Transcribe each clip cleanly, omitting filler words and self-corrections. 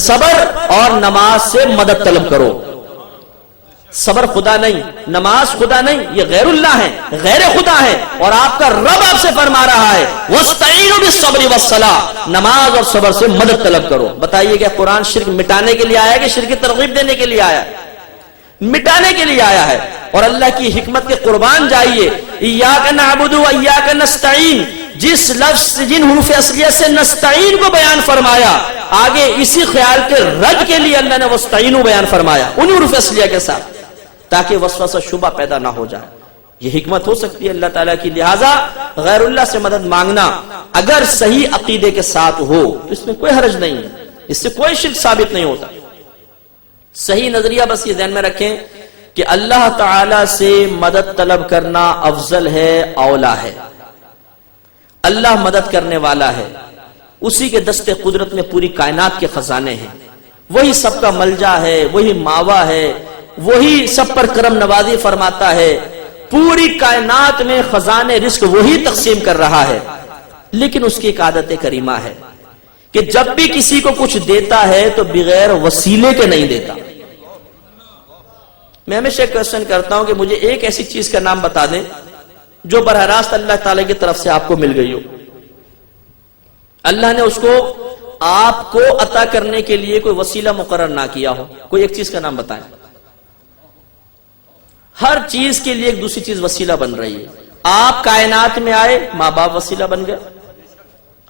صبر اور نماز سے مدد طلب کرو. صبر خدا نہیں، نماز خدا نہیں، یہ غیر اللہ ہے، غیر خدا ہے. اور آپ کا رب آپ سے فرما رہا ہے وَاسْتَعِينُوا بِالصَّبْرِ وَالصَّلَاةِ، نماز اور صبر سے مدد طلب کرو. بتائیے کہ قرآن شرک مٹانے کے لیے آیا ہے کہ شرک کی ترغیب دینے کے لیے آیا ہے؟ مٹانے کے لیے آیا ہے. اور اللہ کی حکمت کے قربان جائیے. اِيَّاكَ نَعْبُدُ وَإِيَّاكَ نَسْتَعِينُ، جس لفظ جن حروف اصلیہ سے نستعین کو بیان فرمایا، آگے اسی خیال کے رد کے لیے اللہ نے وَاسْتَعِينُوا بیان فرمایا ان حروف اصلیہ کے ساتھ، تاکہ وسوسہ شبہ پیدا نہ ہو جائے. یہ حکمت ہو سکتی ہے اللہ تعالیٰ کی. لہٰذا غیر اللہ سے مدد مانگنا اگر صحیح عقیدے کے ساتھ ہو تو اس میں کوئی حرج نہیں ہے، اس سے کوئی شرک ثابت نہیں ہوتا. صحیح نظریہ بس یہ ذہن میں رکھیں کہ اللہ تعالیٰ سے مدد طلب کرنا افضل ہے، اولا ہے. اللہ مدد کرنے والا ہے، اسی کے دست قدرت میں پوری کائنات کے خزانے ہیں، وہی سب کا ملجا ہے، وہی ماوا ہے، وہی سب پر کرم نوازی فرماتا ہے. پوری کائنات میں خزانے رزق وہی تقسیم کر رہا ہے. لیکن اس کی ایک عادت کریمہ ہے کہ جب بھی کسی کو کچھ دیتا ہے تو بغیر وسیلے کے نہیں دیتا. میں ہمیشہ کوشچن کرتا ہوں کہ مجھے ایک ایسی چیز کا نام بتا دیں جو براہ راست اللہ تعالی کی طرف سے آپ کو مل گئی ہو، اللہ نے اس کو آپ کو عطا کرنے کے لیے کوئی وسیلہ مقرر نہ کیا ہو. کوئی ایک چیز کا نام بتائیں. ہر چیز کے لیے ایک دوسری چیز وسیلہ بن رہی ہے. آپ کائنات میں آئے، ماں باپ وسیلہ بن گیا.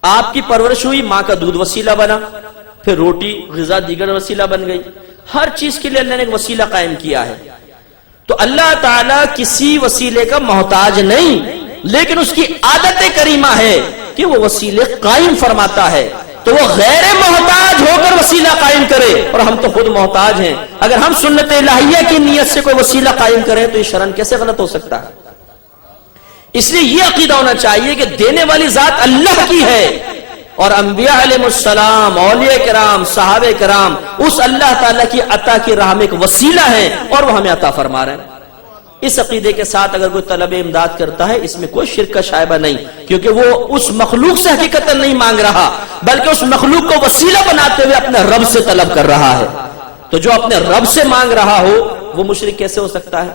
آپ کی پرورش ہوئی، ماں کا دودھ وسیلہ بنا، پھر روٹی غذا دیگر وسیلہ بن گئی. ہر چیز کے لیے اللہ نے ایک وسیلہ قائم کیا ہے. تو اللہ تعالیٰ کسی وسیلے کا محتاج نہیں، لیکن اس کی عادت کریمہ ہے کہ وہ وسیلے قائم فرماتا ہے. تو وہ غیر محتاج ہو کر وسیلہ قائم کرے، اور ہم تو خود محتاج ہیں. اگر ہم سنت الہیہ کی نیت سے کوئی وسیلہ قائم کریں تو یہ شرعاً کیسے غلط ہو سکتا ہے؟ اس لیے یہ عقیدہ ہونا چاہیے کہ دینے والی ذات اللہ کی ہے، اور انبیاء علیہ السلام، اولیاء کرام، صحابہ کرام اس اللہ تعالیٰ کی عطا کی راہ میں ایک وسیلہ ہیں اور وہ ہمیں عطا فرما رہے ہیں. اس عقیدے کے ساتھ اگر کوئی طلب امداد کرتا ہے اس میں کوئی شرک کا شائبہ نہیں، کیونکہ وہ اس مخلوق سے حقیقتاً نہیں مانگ رہا بلکہ اس مخلوق کو وسیلہ بناتے ہوئے اپنے رب سے طلب کر رہا ہے. تو جو اپنے رب سے مانگ رہا ہو وہ مشرک کیسے ہو سکتا ہے؟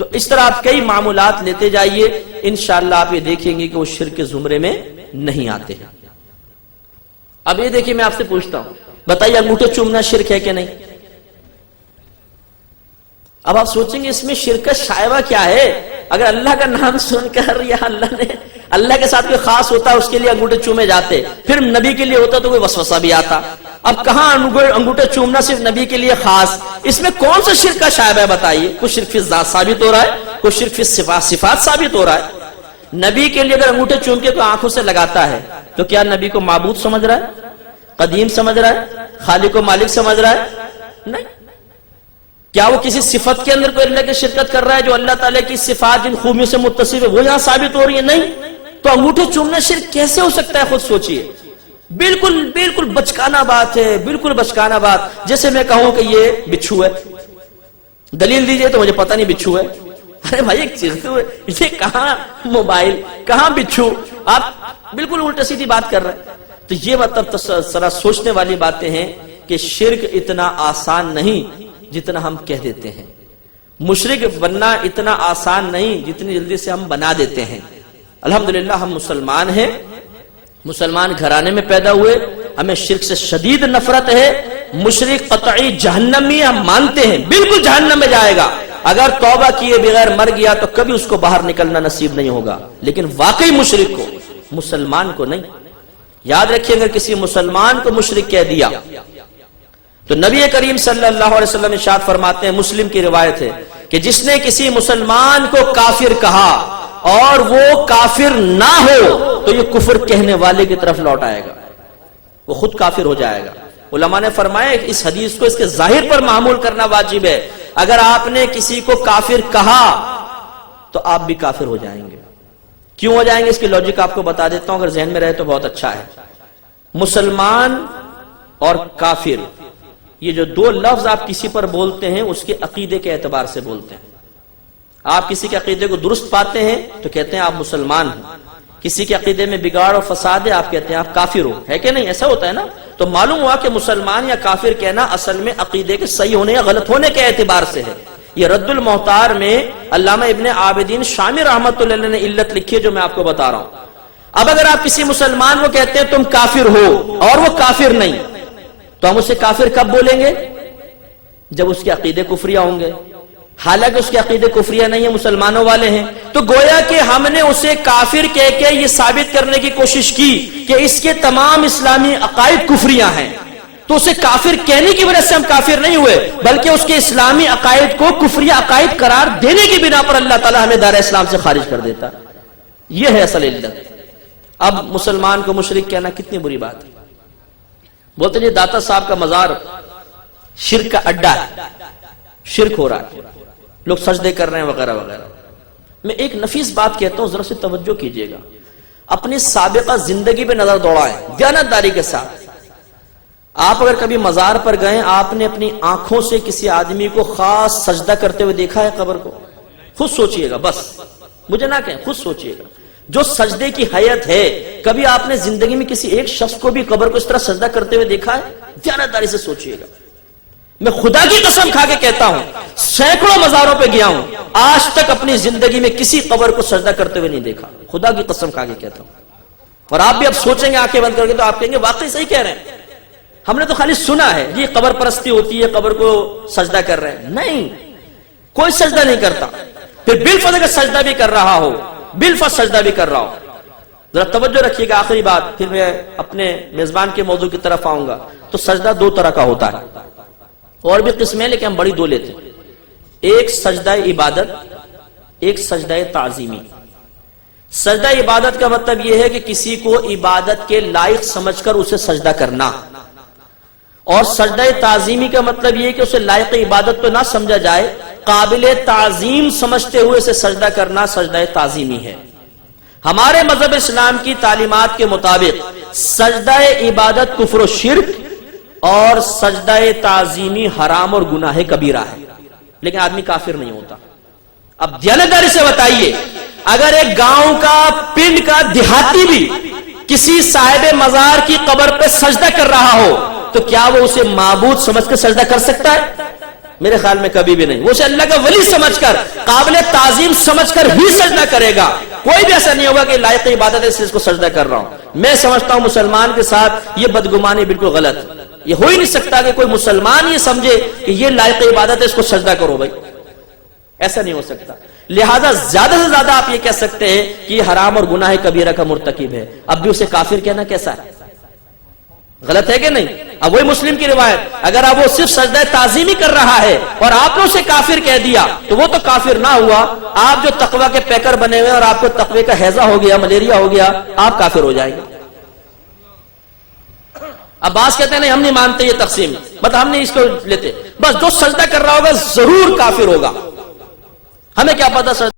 تو اس طرح آپ کئی معمولات لیتے جائیے، انشاءاللہ آپ یہ دیکھیں گے کہ وہ شرک کے زمرے میں نہیں آتے ہیں. اب یہ دیکھیے میں آپ سے پوچھتا ہوں، بتائیے انگوٹھے چومنا شرک ہے کہ نہیں؟ اب آپ سوچیں گے اس میں شرک کا شائبہ کیا ہے؟ اگر اللہ کا نام سن کر یا اللہ کے ساتھ کوئی خاص ہوتا ہے اس کے لیے انگوٹھے چومے جاتے، پھر نبی کے لیے ہوتا تو کوئی وسوسہ بھی آتا. اب کہاں انگوٹھے چومنا صرف نبی کے لیے خاص، اس میں کون سا شرک کا شائبہ ہے بتائیے؟ کوئی شرک فی ذات ثابت ہو رہا ہے، کوئی شرک فی صفات ثابت ہو رہا ہے. نبی کے لیے اگر انگوٹھے چوم کے تو آنکھوں سے لگاتا ہے تو کیا نبی کو معبود سمجھ رہا ہے، قدیم سمجھ رہا ہے، خالق و مالک سمجھ رہا ہے؟ نہیں. کیا وہ کسی صفت کے اندر کوئی اللہ کی شرکت کر رہا ہے جو اللہ تعالیٰ کی صفات جن خوبیوں سے متصف ہے وہ یہاں ثابت ہو رہی ہے؟ نہیں. تو انگوٹھے چومنا شرک کیسے ہو سکتا ہے؟ خود سوچئے. بالکل بچکانہ بات ہے، بالکل بچکانہ بات. جیسے میں کہوں کہ یہ بچھو ہے، دلیل دیجئے تو مجھے پتہ نہیں بچھو ہے. ارے بھائی ایک چیز تو یہ کہاں موبائل کہاں بچھو، آپ بالکل الٹا سیدھی بات کر رہے ہیں. تو یہ مطلب ذرا سوچنے والی باتیں ہیں کہ شرک اتنا آسان نہیں جتنا ہم کہہ دیتے ہیں. مشرک بننا اتنا آسان نہیں جتنی جلدی سے ہم بنا دیتے ہیں. الحمدللہ ہم مسلمان ہیں، مسلمان گھرانے میں پیدا ہوئے، ہمیں شرک سے شدید نفرت ہے. مشرک قطعی جہنمی ہم مانتے ہیں، بالکل جہنم میں جائے گا. اگر توبہ کیے بغیر مر گیا تو کبھی اس کو باہر نکلنا نصیب نہیں ہوگا. لیکن واقعی مشرک کو، مسلمان کو نہیں. یاد رکھیے اگر کسی مسلمان کو مشرک کہہ دیا تو نبی کریم صلی اللہ علیہ وسلم ارشاد فرماتے ہیں، مسلم کی روایت ہے کہ جس نے کسی مسلمان کو کافر کہا اور وہ کافر نہ ہو تو یہ کفر کہنے والے کی طرف لوٹ آئے گا، وہ خود کافر ہو جائے گا. علماء نے فرمایا اس حدیث کو اس کے ظاہر پر معمول کرنا واجب ہے. اگر آپ نے کسی کو کافر کہا تو آپ بھی کافر ہو جائیں گے. کیوں ہو جائیں گے اس کی لاجک آپ کو بتا دیتا ہوں، اگر ذہن میں رہے تو بہت اچھا ہے. مسلمان اور کافر یہ جو دو لفظ آپ کسی پر بولتے ہیں اس کے عقیدے کے اعتبار سے بولتے ہیں. آپ کسی کے عقیدے کو درست پاتے ہیں تو کہتے ہیں آپ مسلمان ہیں، کسی کے عقیدے میں بگاڑ اور فساد ہے، آپ کہتے ہیں آپ کافر ہو، ہے کہ نہیں؟ ایسا ہوتا ہے نا؟ تو معلوم ہوا کہ مسلمان یا کافر کہنا اصل میں عقیدے کے صحیح ہونے یا غلط ہونے کے اعتبار سے ہے۔ یہ رد المحتار میں علامہ ابن عابدین شامی رحمۃ اللہ علیہ نے علت لکھی ہے جو میں آپ کو بتا رہا ہوں۔ اب اگر آپ کسی مسلمان کو کہتے ہیں تم کافر ہو اور وہ کافر نہیں، تو ہم اسے کافر کب بولیں گے؟ جب اس کے عقیدے کفریہ ہوں گے، حالانکہ اس کے عقیدے کفریہ نہیں ہے، مسلمانوں والے ہیں۔ تو گویا کہ ہم نے اسے کافر کہہ کے یہ ثابت کرنے کی کوشش کی کہ اس کے تمام اسلامی عقائد کفریہ ہیں، تو اسے کافر کہنے کی وجہ سے ہم کافر نہیں ہوئے، بلکہ اس کے اسلامی عقائد کو کفریہ عقائد قرار دینے کی بنا پر اللہ تعالیٰ ہمیں دار اسلام سے خارج کر دیتا۔ یہ ہے اصل علت۔ اب مسلمان کو مشرک کہنا کتنی بری بات ہے۔ بولتے جی داتا صاحب کا مزار شرک کا اڈا ہے، شرک ہو رہا ہے، لوگ سجدے کر رہے ہیں وغیرہ وغیرہ۔ میں ایک نفیس بات کہتا ہوں، ذرا سے توجہ کیجئے گا، اپنی سابقہ زندگی پہ نظر دوڑائیں دیانتداری کے ساتھ۔ آپ اگر کبھی مزار پر گئے، آپ نے اپنی آنکھوں سے کسی آدمی کو خاص سجدہ کرتے ہوئے دیکھا ہے قبر کو؟ خود سوچئے گا، بس مجھے نہ کہیں، خود سوچئے گا جو سجدے کی حیت ہے۔ کبھی آپ نے زندگی میں کسی ایک شخص کو بھی قبر کو اس طرح سجدہ کرتے ہوئے دیکھا ہے؟ دیانتداری سے سوچئے گا۔ میں خدا کی قسم کھا کے کہتا ہوں، سینکڑوں مزاروں پہ گیا ہوں، آج تک اپنی زندگی میں کسی قبر کو سجدہ کرتے ہوئے نہیں دیکھا، خدا کی قسم کھا کے کہتا ہوں۔ اور آپ بھی اب سوچیں گے آنکھیں بند کر کے تو آپ کہیں گے واقعی صحیح کہہ رہے ہیں، ہم نے تو خالی سنا ہے یہ قبر پرستی ہوتی ہے، قبر کو سجدہ کر رہے ہیں۔ نہیں، کوئی سجدہ نہیں کرتا، پھر بالفرض اگر سجدہ بھی کر رہا ہو، بالفرض سجدہ بھی کر رہا ہو۔ ذرا توجہ رکھیے گا، آخری بات، پھر میں اپنے میزبان کے موضوع کی طرف آؤں گا۔ تو سجدہ دو طرح کا ہوتا ہے، اور بھی قسمیں لیکن ہم بڑی دو لیتے ہیں۔ ایک سجدہ عبادت، ایک سجدہ تعظیمی۔ سجدہ عبادت کا مطلب یہ ہے کہ کسی کو عبادت کے لائق سمجھ کر اسے سجدہ کرنا، اور سجدہ تعظیمی کا مطلب یہ ہے کہ اسے لائق عبادت تو نہ سمجھا جائے، قابل تعظیم سمجھتے ہوئے اسے سجدہ کرنا سجدہ تعظیمی ہے۔ ہمارے مذہب اسلام کی تعلیمات کے مطابق سجدہ عبادت کفر و شرک اور سجدہ تعظیمی حرام اور گناہ کبیرہ ہے، لیکن آدمی کافر نہیں ہوتا۔ اب دیانتداری سے بتائیے، اگر ایک گاؤں کا، پنڈ کا دیہاتی بھی کسی صاحب مزار کی قبر پہ سجدہ کر رہا ہو تو کیا وہ اسے معبود سمجھ کر سجدہ کر سکتا ہے؟ میرے خیال میں کبھی بھی نہیں۔ وہ اسے اللہ کا ولی سمجھ کر، قابل تعظیم سمجھ کر ہی سجدہ کرے گا۔ کوئی بھی ایسا نہیں ہوگا کہ لائق عبادت ہے اس کو سجدہ کر رہا ہوں۔ میں سمجھتا ہوں مسلمان کے ساتھ یہ بدگمانی بالکل غلط ہے۔ یہ ہو ہی نہیں سکتا کہ کوئی مسلمان یہ سمجھے کہ یہ لائق عبادت ہے اس کو سجدہ کرو بھائی، ایسا نہیں ہو سکتا۔ لہذا زیادہ سے زیادہ آپ یہ کہہ سکتے ہیں کہ یہ حرام اور گناہ کبیرہ کا مرتکب ہے۔ اب بھی اسے کافر کہنا کیسا ہے؟ غلط ہے کہ نہیں؟ اب وہی مسلم کی روایت، اگر اب وہ صرف سجدہ تعظیمی کر رہا ہے اور آپ نے اسے کافر کہہ دیا تو وہ تو کافر نہ ہوا، آپ جو تقوی کے پیکر بنے ہوئے اور آپ کو تقوی کا ہیضہ ہو گیا، ملیریا ہو گیا، آپ کافر ہو جائیں گے۔ عباس کہتے ہیں نہیں ہم نہیں مانتے یہ تقسیم، بس ہم نہیں اس کو لیتے، بس جو سجدہ کر رہا ہوگا ضرور کافر ہوگا۔ ہمیں کیا پتا